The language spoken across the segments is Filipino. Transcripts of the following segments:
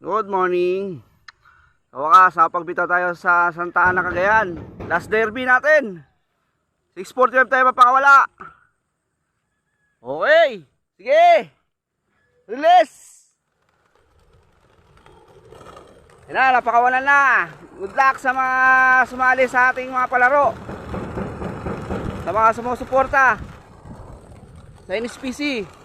Good morning. Sa wakas, pagbitaw tayo sa Santa Ana, Cagayan. Last derby natin. 6:45 tayo mapakawala. Okay. Sige. Release. Yan na, napakawalan na. Good luck sa mga sumali sa ating mga palaro. Sa mga sumusuporta sa NSPC.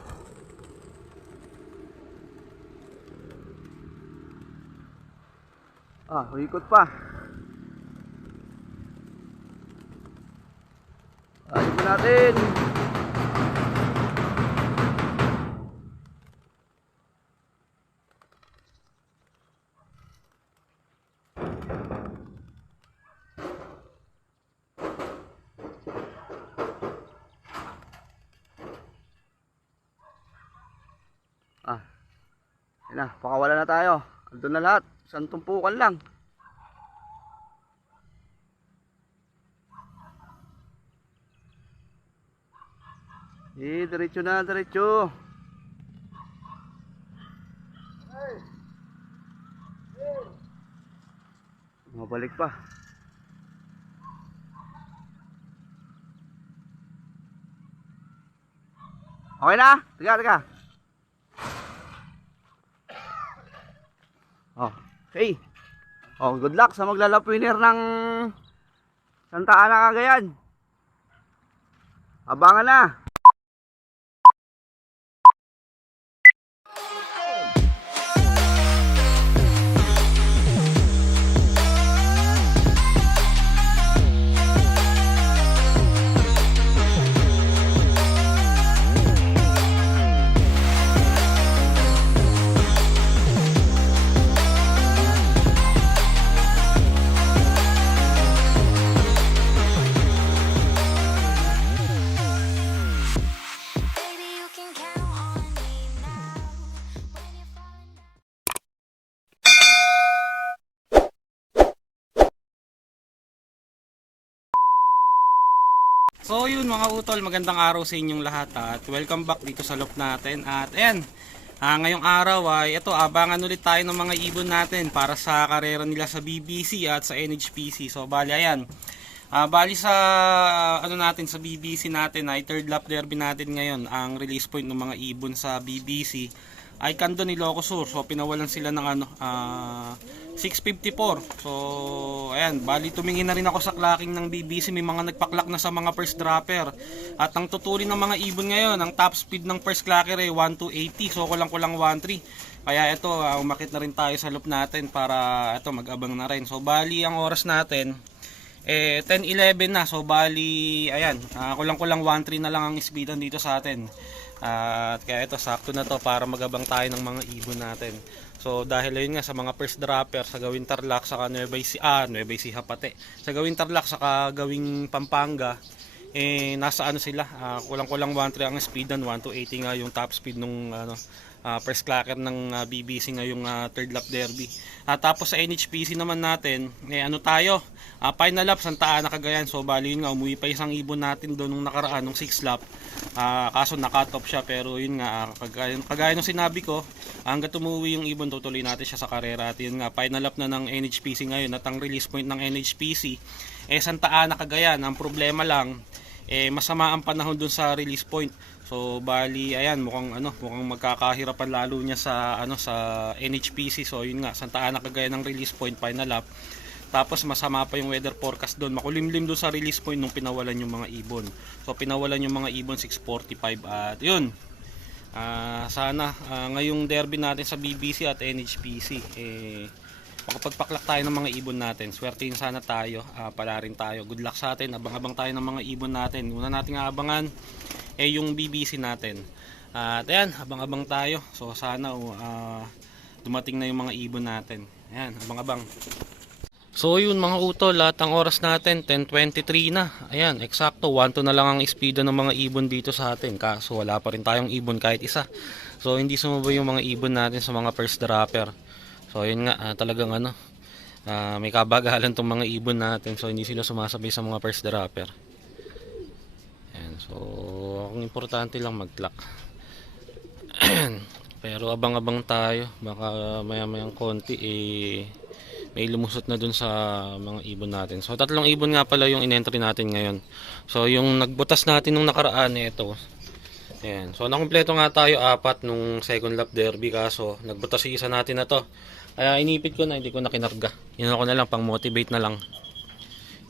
Ikot pa. Ayun natin. Yan na, pakawala na tayo. Andun na lahat. Isang tumpukan lang. Diretso na, diretso. Mabalik pa. Okay na? Tiga. Okay. Good luck sa maglalap winner ng Santa Ana, Cagayan. Abangan na. So yun mga utol, magandang araw sa inyong lahat at welcome back dito sa loop natin. At ayan, ngayong araw ay ito, abangan ulit tayo ng mga ibon natin para sa karera nila sa BBC at sa NHPC. So bali ayan, bali sa natin sa BBC natin ay third lap derby natin ngayon. Ang release point ng mga ibon sa BBC ay Candon Ilocos Sur. So pinawalan sila ng 654. So ayan, bali tumingin na rin ako sa clocking ng BBC. May mga nagpa-clock na sa mga first dropper. At ang tuturin ng mga ibon ngayon, ang top speed ng first clocker ay 1280. So kulang-kulang 13. Kaya ito, umakit na rin tayo sa loop natin para ito mag-abang na rin. So bali ang oras natin 10:11 na. So bali ayan, kulang-kulang 13 na lang ang speedan dito sa atin. At kaya ito, sakto na to para magabang tayo ng mga ibon natin. So dahil ayun nga, sa mga first dropper sa gawing Tarlac saka Nueva Ecija pati. Sa gawing Tarlac saka gawing Pampanga, nasa sila, kulang-kulang 13 ang speedan, 1280 nga yung top speed nung first clocker ng BBC ngayong third lap derby. Tapos sa NHPC naman natin, tayo, final lap Santa Ana, Cagayan. So bali yun nga, umuwi pa isang ibon natin doon nung nakaraan, nung 6 lap. Kaso na-cut off siya, pero yun nga, kagaya ng sinabi ko, hanggat umuwi yung ibon, tutuloy natin siya sa karera. At yun nga, final lap na ng NHPC ngayon. At ang release point ng NHPC Santa Ana, Cagayan. Ang problema lang, masama ang panahon dun sa release point. So bali ayan, mukhang magkakahirapan lalo niya sa sa NHPC. So yun nga, Santa Ana, Cagayan ng release point, final lap. Tapos masama pa yung weather forecast doon, makulimlim doon sa release point nung pinawalan yung mga ibon. So pinawalan yung mga ibon 6:45. At yun, sana ngayong derby natin sa BBC at NHPC makapagpaklak tayo ng mga ibon natin. Swertein sana tayo, pala rin tayo. Good luck sa atin, abang-abang tayo ng mga ibon natin. Una nating aabangan yung BBC natin. At ayan, abang-abang tayo. So sana dumating na yung mga ibon natin. Ayan, abang-abang. So yun mga utol, lahat ang oras natin 10:23 na. Ayan, eksakto 1-2 na lang ang speedo ng mga ibon dito sa atin. Kaso wala pa rin tayong ibon kahit isa. So hindi sumabay yung mga ibon natin sa mga first dropper. So yun nga, talagang may kabagalan tong mga ibon natin. So hindi sila sumasabay sa mga first dropper. Ayan, so ang importante lang mag-clock. Pero abang-abang tayo, baka maya-mayang konti may lumusot na dun sa mga ibon natin. So tatlong ibon nga pala yung in-entry natin ngayon. So yung nagbutas natin nung nakaraan, ito. Ayan. So nakumpleto nga tayo 4 nung second lap derby, kaso nagbutas yung isa natin na to. Kaya inipit ko na, hindi ko na kinarga. Yun ako na lang, pang motivate na lang.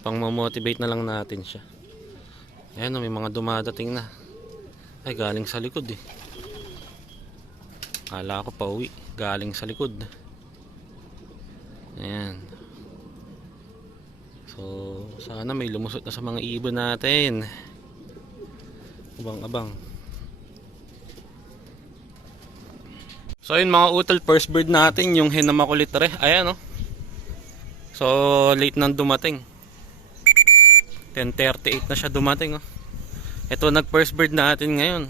Pang motivate na lang natin siya. Ayan, may mga dumadating na. Ay, galing sa likod eh. Kala ko pauwi, galing sa likod. Ayan. So, sana may lumusot na sa mga ibon natin. Abang-abang. So, yun mga utol, first bird natin, yung hen na makulit rin. Ayan, oh. So, late nang dumating. 10:38 na siya dumating, oh. Ito, nag first bird natin ngayon.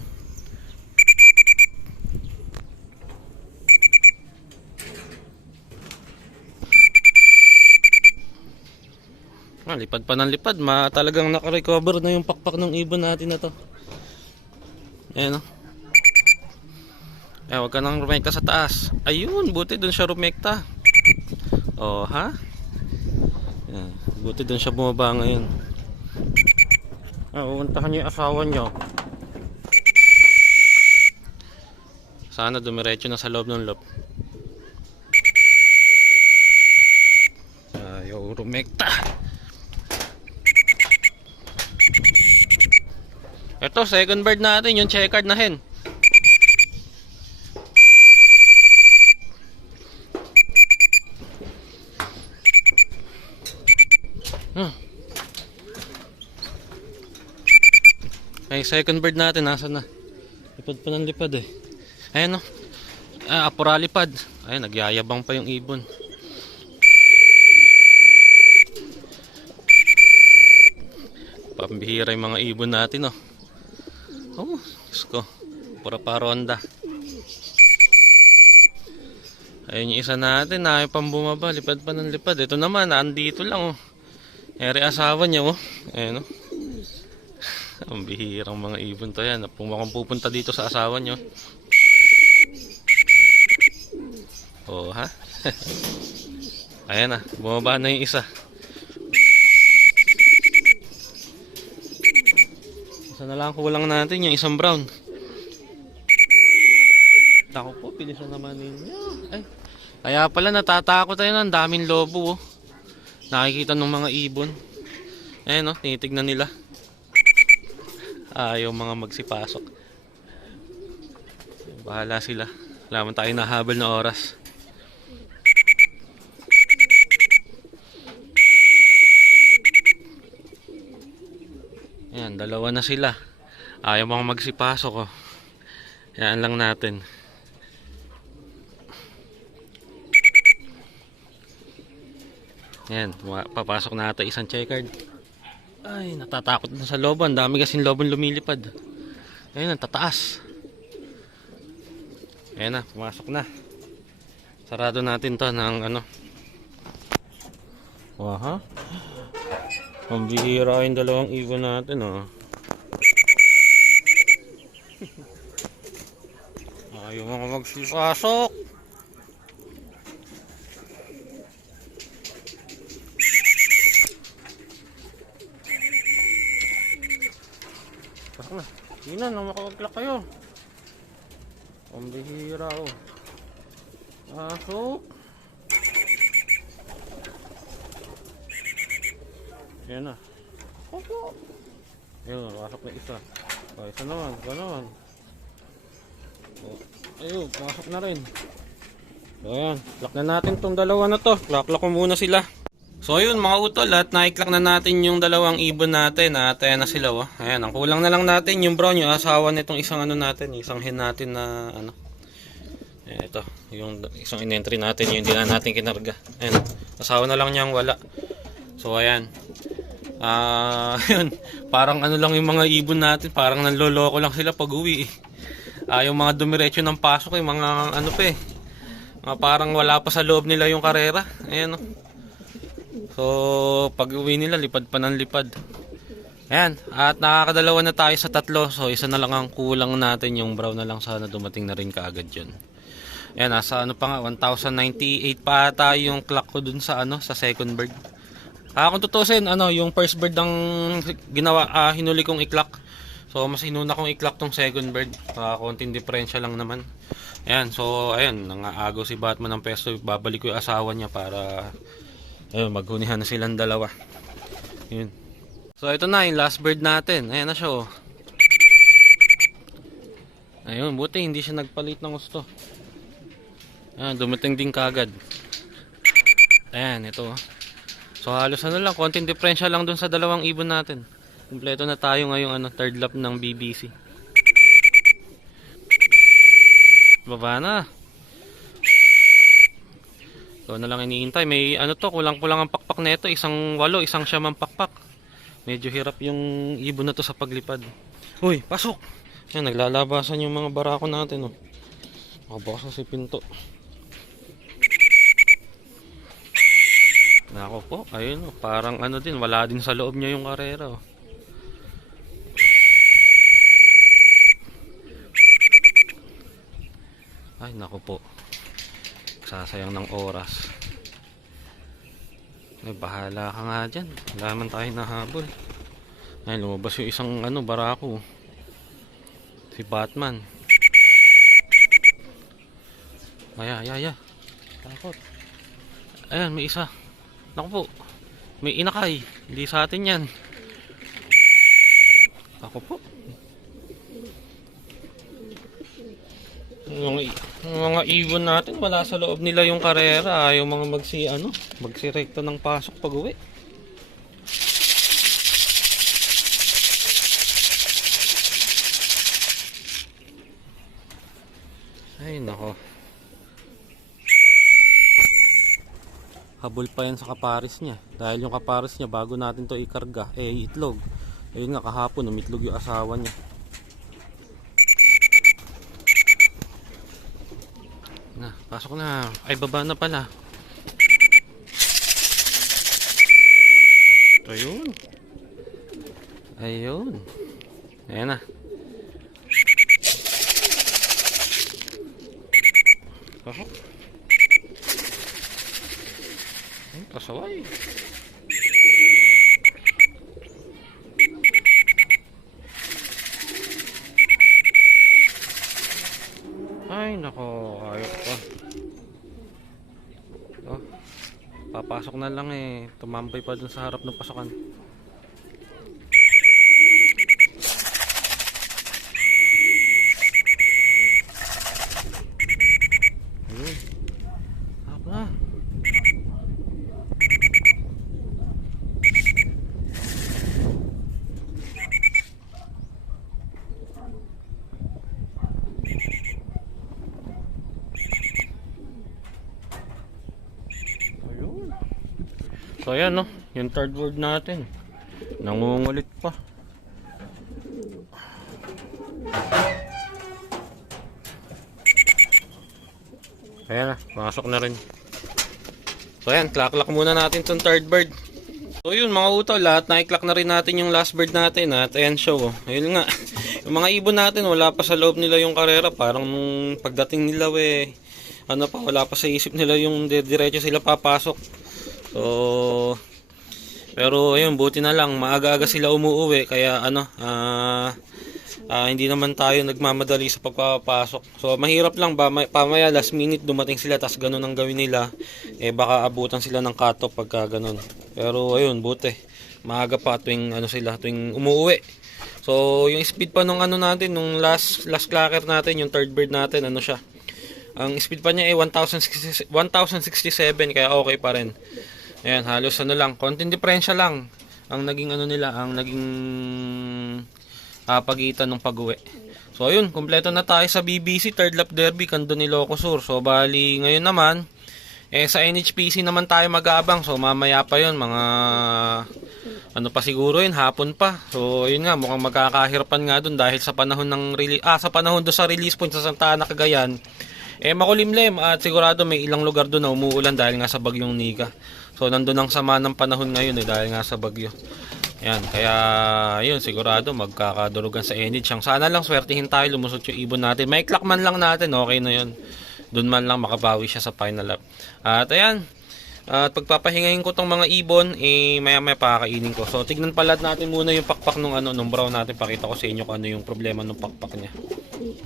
Lipad pa ng lipad, talagang nakarecover na yung pakpak ng ibon natin na to. Ayan, oh. Huwag ka nang rumekta sa taas. Ayun, buti dun siya rumekta. Oh, ha? Ayan, buti dun siya bumaba ngayon. Uuntahan niyo yung asawa niyo. Sana dumiretso na sa loob ng loop. Ayaw rumekta. Ito, second bird natin, yung checkered na hen. Ay, second bird natin, nasa na? Lipad pa ng lipad eh. Ayan, no? Apuralipad. Ayan, nagyayabang pa yung ibon. Pambihira yung mga ibon natin, oh. Oh, Diyos ko. Pura pa ronda. Ayun yung isa natin, ayaw pang bumaba. Lipad pa ng lipad. Ito naman, andito lang, oh. Eri asawa niya, oh. Ayan, oh. Ang bihirang mga ibon to yan. Mukhang pupunta dito sa asawa nyo. Oh, ha? Ayan na, bumaba na yung isa. Isa na lang kulang natin, yung isang brown. Tako po, pilisan naman ninyo. Ay, kaya pala natatakot tayo ng daming lobo, oh. Nakikita ng mga ibon. Ayan, oh, tinitignan nila. Ayaw mga magsipasok. Bahala sila. Wala man tayo nahabol na oras. Ayan, dalawa na sila. Ayaw mga magsipasok, oh. Yan lang natin. Ayan, papasok na ata isang checkered. Ay, natatakot na sa loban. Dami kasing loban lumilipad. Ayun, tataas. Ayan na, pumasok na. Sarado natin to ng ano. Waha. Ang bihira yung dalawang ibon natin, oh. Ayaw mga magsipasok. Pasok na. Hindi na, nang makawagklak kayo. Ang bihira, oh. Pasok. Yan na. Pasok. Ayun, pasok na isa. O, isa naman, isa naman. O, ayun, pasok na rin. So, ayan. Lock na natin tong dalawa na to. Lock ko muna sila. So ayun mga utol, at naiklak na natin yung dalawang ibon natin at ayan na sila, oh. Ayan, ang kulang na lang natin yung brown, yung asawa nitong isang ano natin, isang hen natin na ano. Ayan, ito, yung isang in-entry natin, yung hindi na natin kinarga. Ayan, asawa na lang niyang wala. So ayan. Yun, parang ano lang yung mga ibon natin, parang nanloloko lang sila pag uwi. Yung mga dumiretso ng pasok, yung mga ano pa eh. Mga parang wala pa sa loob nila yung karera. Ayan, oh. So, pag uwi nila, lipad pa ng lipad. Ayan, at nakakadalawa na tayo sa tatlo. So, isa na lang ang kulang natin, yung brown na lang, sana dumating na rin kaagad yun. Yan, nasa ano pa nga, 1098 pa ata yung clock ko dun sa ano, sa second bird. Kung tutusin, ano, yung first bird ang ginawa, hinuli kong i-clock. So, mas hinuna kong i-clock tong second bird. Konting diferensya lang naman. Ayan, so, ayan, nangaagaw si Batman ng pesto. Babalik ko yung asawa niya para, ayun, maghunihan na silang dalawa. Yun. So, ito na, yung last bird natin. Ayan na siya, oh. Ayun, buti hindi siya nagpalit ng gusto. Ayan, dumating din kagad. Ayan, ito. So halos ano lang, konting diferensya lang dun sa dalawang ibon natin. Kumpleto na tayo ngayong ano, third lap ng BBC. Baba na. So na lang iniintay. May ano to, kulang-kulang ang pakpak nito. Isang 8, isang 9 ang pakpak. Medyo hirap yung ibon na to sa paglipad. Uy, pasok! Yan, naglalabasan yung mga barako natin, oh. Nakabukas na si pinto. Nako po, ayun, oh, parang ano din, wala din sa loob niya yung karera, oh. Ay, nako po. Sasayang ng oras. Ay, bahala ka nga dyan. Wala naman tayo nahabol. Ay, lumabas yung isang ano, barako. Si Batman. Ay. Takot. Ayan, may isa. Naku po. May inakay. Hindi sa atin yan. Ako po. Yung mga ibon natin, wala sa loob nila yung karera. Yung mga magsirekta ng pasok pag uwi. Ay, nako. Habol pa yan sa kaparis niya. Dahil yung kaparis niya, bago natin to ikarga, itlog. Ayun nga, kahapon, umitlog yung asawa niya. Na, pasok na. Ay, baba na pala. Ayun. Ayan na. Pasok. Pasaway. Ay, nako, ayok pa. Oh, papasok na lang eh. Tumambay pa dun sa harap ng pasokan. Ayun. Ako na. So ayan, no, yung third word natin. Nangungulit pa. Ayan na, pasok na rin. So ayan, clack muna natin tong third bird. So yun mga utol, lahat na-clack na rin natin yung last bird natin. At ayan show, oh. Ayun nga, yung mga ibon natin, wala pa sa loob nila yung karera. Parang nung pagdating nila, wala pa sa isip nila yung diretso sila papasok. So, pero ayun, buti na lang maaga-aga sila umuuwi kaya hindi naman tayo nagmamadali sa pagpapasok. So mahirap lang ba pamaya last minute dumating sila tas ganun ang gawin nila, baka abutan sila ng cut-off pagka ganun. Pero ayun, buti maaga pa tuwing tuwing umuuwi. So yung speed pa nung natin, nung last clacker natin, yung third bird natin, siya, ang speed pa niya 1067 kaya okay pa rin. Ayan, halos lang, konting diferensya lang ang naging pagitan ng pag-uwi. So ayun, kumpleto na tayo sa BBC third lap derby Candon Ilocos Sur. So bali ngayon naman sa NHPC naman tayo mag-aabang. So mamaya pa 'yon, mga pa siguro yun, hapon pa. So yun nga, mukhang magkakahirapan nga doon dahil sa panahon ng sa panahon do sa release point sa Santa Ana, Cagayan, makulimlim at sigurado may ilang lugar doon na umuulan dahil nga sa bagyong Nika. So nandun ang sama ng panahon ngayon dahil nga sa bagyo. Ayan, kaya yun, sigurado magkakadurugan sa NH. Sana lang swertihin tayo, lumusot yung ibon natin. May clock man lang natin, okay na yun. doon man lang makabawi siya sa final lap. At ayan, at pagpapahingahin ko tong mga ibon, maya maya pakakainin ko. So tignan pala natin muna yung pakpak nung brown natin. Pakita ko sa inyo kung ano yung problema ng pakpak niya.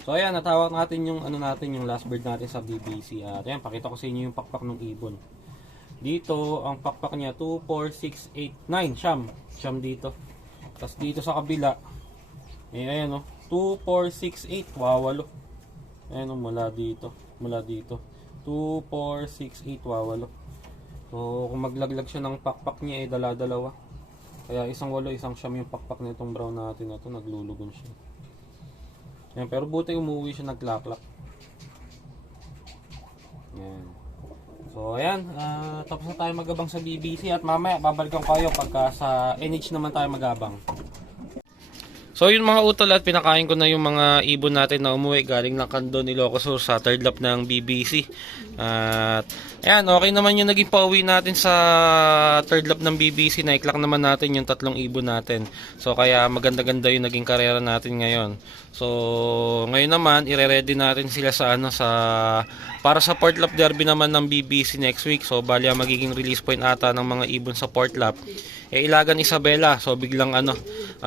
So ayan, natawag natin yung yung last bird natin sa BBC. At ayan, pakita ko sa inyo yung pakpak ng ibon. Dito ang pakpak niya 2, 4, 6, 8, 9 siyam dito. Tapos dito sa kabila, ayan 2, 4, 6, 8, wawalo. Ayan mula dito 2, 4, 6, 8, wawalo. So, kung maglaglag siya ng pakpak niya, dala-dalawa. Kaya isang walo, isang siyam yung pakpak nitong brown natin na to, naglulugon siya. Ayan, pero buti umuwi siya naglaklak. Ayan. So, ayan, tapos na tayo magabang sa BBC at mamaya babalikan ko kayo pagka sa NH naman tayo magabang. So yun mga utol, at pinakain ko na yung mga ibon natin na umuwi galing ng Candon, Ilocos Sur sa third lap ng BBC. At ayan, okay naman yung naging pauwi natin sa third lap ng BBC. Naiklak naman natin yung tatlong ibon natin. So kaya maganda-ganda yung naging karera natin ngayon. So ngayon naman ire-ready natin sila sa para sa fourth lap derby naman ng BBC next week. So bali ang magiging release point ata ng mga ibon sa fourth lap Ilagan Isabela. So biglang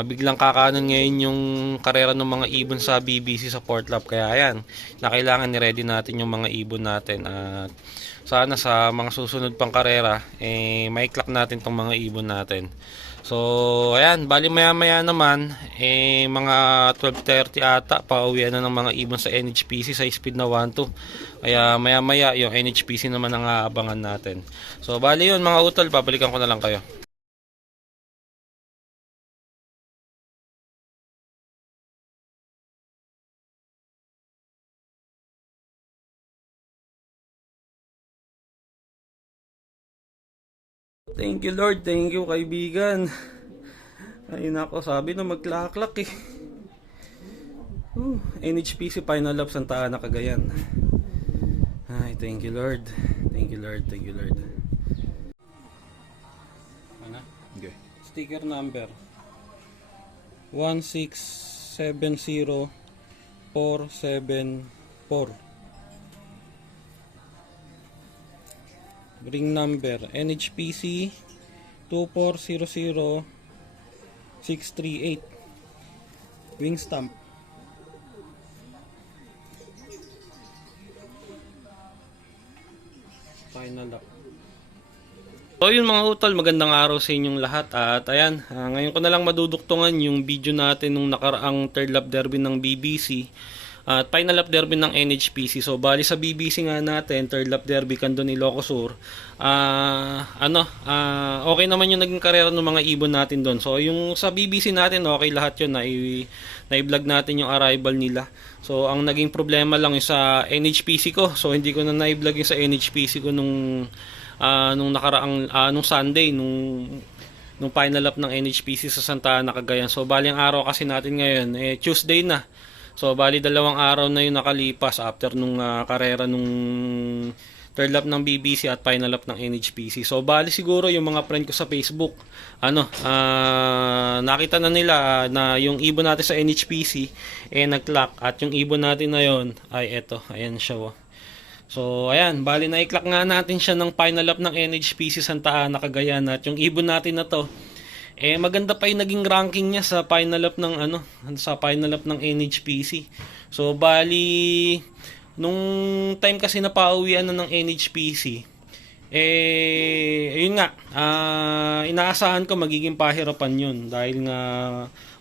biglang kakanan ngayon yung karera ng mga ibon sa BBC sa fourth lap. Kaya ayan, kailangan ni-ready natin yung mga ibon natin at sana sa mga susunod pang karera maiklak natin tong mga ibon natin. So ayan, bali maya naman mga 12:30 ata pauwian na ng mga ibon sa NHPC sa speed na 1-2. Kaya maya yung NHPC naman ang aabangan natin. So bali yun mga utol, babalikan ko na lang kayo. Thank you Lord, thank you kaibigan. Ay nako, sabi na maglaklak NHPC final lap Santa Ana, Cagayan. Ay, thank you Lord. Thank you Lord, thank you Lord. Ano? Okay. Sticker number 1670474. Ring number NHPC 2400638. Wing stamp. Final lap. So yun mga utol, magandang araw sa inyong lahat. At ayan, ngayon ko na lang maduduktungan yung video natin nung nakaraang third lap derby ng BBC at final lap derby ng NHPC. So bali sa BBC nga natin, third lap derby Candon, Ilocos Sur, okay naman yung naging karera ng mga ibon natin doon. So yung sa BBC natin, okay lahat yun, na-vlog natin yung arrival nila. So ang naging problema lang yung sa NHPC ko. So hindi ko na na-vlog yung sa NHPC ko nung nakaraang nung Sunday, nung final lap ng NHPC sa Santa Ana, Cagayan. So bali ang araw kasi natin ngayon Tuesday na. So bali 2 araw na yung nakalipas after nung karera nung third lap ng BBC at final lap ng NHPC. So bali siguro yung mga friend ko sa Facebook nakita na nila na yung ibon natin sa NHPC nag-clock, at yung ibon natin na yon ay eto, ayan siya. So ayan, bali na-clock nga natin siya ng final lap ng NHPC Santa Ana, Cagayan, at yung ibon natin na to maganda pa yung naging ranking niya sa final lap ng ng NHPC. So bali nung time kasi na pauwian na ng NHPC, ayun nga, inaasahan ko magiging pahirapan yun dahil nga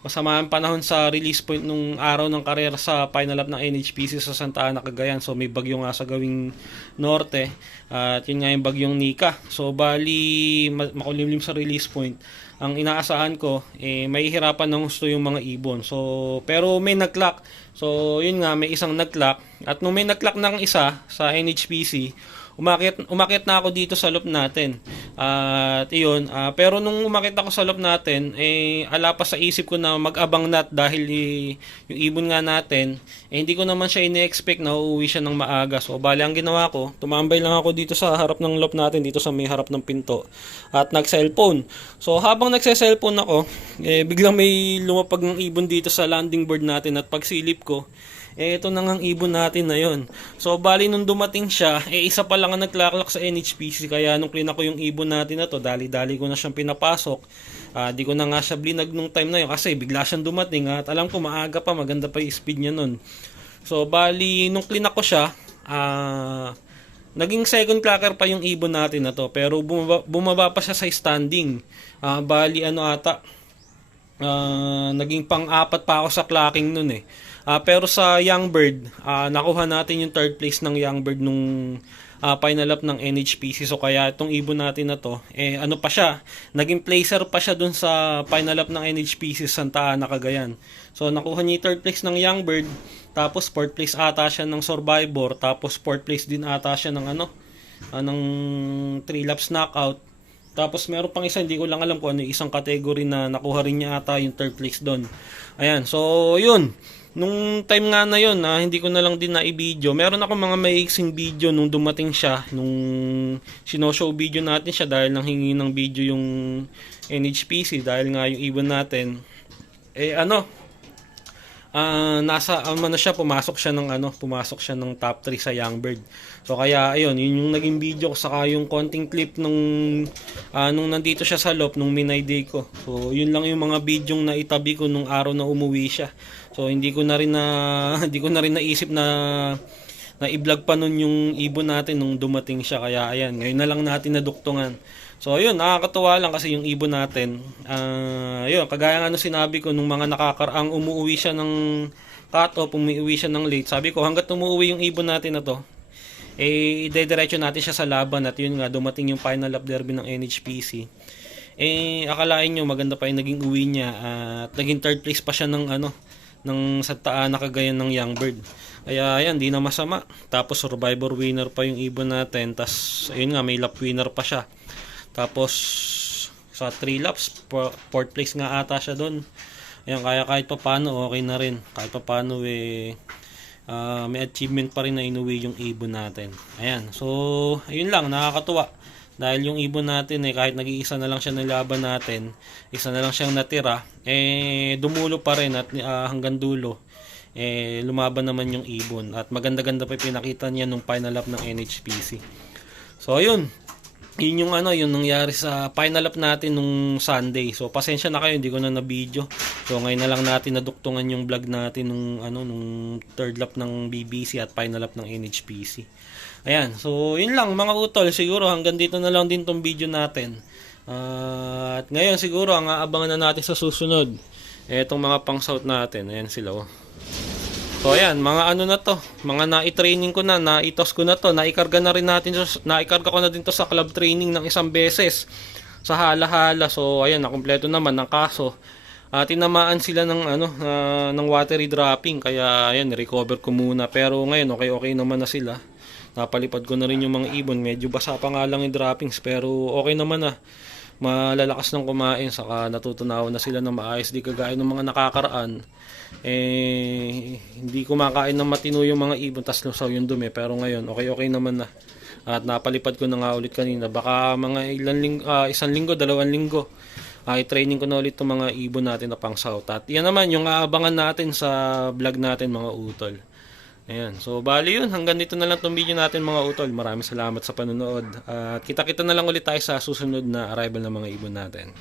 masama ang panahon sa release point nung araw ng karera sa final lap ng NHPC sa Santa Ana, Cagayan. So may bagyo nga sa gawing norte, at yun nga yung bagyong Nika. So bali makulimlim sa release point. Ang inaasahan ko may hirapan ng gusto yung mga ibon. So pero may nag-clock. So yun nga, may isang nag-clock, at nung may nag-clock ng isa sa NHPC, umakyat na ako dito sa loop natin. At iyon, pero nung umakyat ako sa loop natin, ala pa sa isip ko na mag-abang nat dahil yung ibon nga natin, hindi ko naman siya ine-expect na uuwi siya ng maaga. So bali ang ginawa ko, tumambay lang ako dito sa harap ng loop natin, dito sa may harap ng pinto, at nag-cellphone. So habang nagse-cellphone ako, biglang may lumapag ng ibon dito sa landing board natin, at pagsilip ko, ito na ngang ibon natin na yon. So bali nung dumating siya, isa pa lang ang naglaklak sa NHPC, kaya nung clean ako yung ibon natin na to, dali-dali ko na siyang pinapasok. Di ko na nga siya blinag nung time na yun kasi bigla siyang dumating at alam ko maaga pa, maganda pa yung speed niya nun. So bali nung clean ako siya, naging second clacker pa yung ibon natin na to, pero bumaba pa siya sa standing. Bali naging pang-apat pa ako sa clacking nun eh. Pero sa young bird, nakuha natin yung third place ng young bird nung final up ng NHPC. So kaya itong ibon natin na to, ano pa siya, naging placer pa siya dun sa final up ng NHPC Santa Ana, Cagayan. So nakuha niya yung third place ng young bird, tapos fourth place ata siya ng survivor, tapos fourth place din ata siya ng ng 3 laps knockout. Tapos meron pang isa, hindi ko lang alam kung ano, isang category na nakuha rin niya ata yung third place doon. Ayan, so yun. Nung time nga na yun, hindi ko na lang din na-i-video. Meron ako mga maiksing video nung dumating siya, nung sinoshow video natin siya dahil nang hingi ng video yung NHPC, dahil nga yung ibon natin, nasa siya, pumasok siya ng top 3 sa young bird. So kaya ayun, yun yung naging video ko, saka yung konting clip nung nandito siya sa loft nung Minay Day ko. So yun lang yung mga video na itabi ko nung araw na umuwi siya. So hindi ko na rin naisip na i-vlog pa nun yung ibon natin nung dumating siya, kaya ayan, ngayon na lang natin naduktungan. So ayun, nakakatuwa lang kasi yung ibon natin, yun, kagaya nga nung sinabi ko nung mga nakakaraang umuwi siya ng cut-off, umuwi siya ng late, sabi ko hanggat umuwi yung ibon natin na to, idediretso natin siya sa laban, at yun nga, dumating yung final lap derby ng NHPC. Akalain nyo maganda pa yung naging uwi niya, at naging third place pa siya ng Santa Ana, Cagayan ng young bird. Kaya ayan, di na masama. Tapos survivor winner pa yung ibon natin, tas ayun nga, may lap winner pa siya. Tapos sa 3 laps, 4th place nga ata siya doon. Ayan, kaya kahit pa paano okay na rin. Kahit pa paano may achievement pa rin na inuwi yung ibon natin. Ayan, so ayun lang, nakakatuwa. Dahil yung ibon natin kahit nag-iisa na lang siya ng laban natin, isa na lang siyang natira, dumulo pa rin at hanggang dulo. Lumaban naman yung ibon. At maganda-ganda pa pinakita niya nung final lap ng NHPC. So ayun. Yun yung yung nangyari sa final up natin nung Sunday. So pasensya na kayo, hindi ko na na-video. So ngayon na lang natin naduktungan yung vlog natin nung third lap ng BBC at final up ng NHPC. Ayan, so yun lang mga utol. Siguro hanggang dito na lang din tong video natin. At ngayon siguro ang aabangan na natin sa susunod, etong mga pang-south natin. Ayan sila oh. So ayan, mga na to, mga na-training ko na, na-itos ko na to, naikarga ko na din to sa club training ng isang beses sa hala-hala. So ayan, nakumpleto naman ng kaso. Tinamaan sila ng watery dropping, kaya ayan, recover ko muna. Pero ngayon, okay naman na sila. Napalipad ko na rin yung mga ibon, medyo basa pa nga lang yung droppings, pero okay naman na. Malalakas ng kumain, saka natutunawan na sila ng maayos, di kagaya ng mga nakakaraan. Hindi kumakain ng matino yung mga ibon, tas lusaw yung dumi, pero ngayon okay naman na. At napalipad ko na nga ulit kanina, baka mga isang linggo, 2 linggo, i-training ko na ulit itong mga ibon natin na pang south. At yan naman yung aabangan natin sa vlog natin mga utol. Ayan, so bali yun, hanggang dito na lang itong video natin mga utol. Maraming salamat sa panonood, at kita-kita na lang ulit tayo sa susunod na arrival ng mga ibon natin.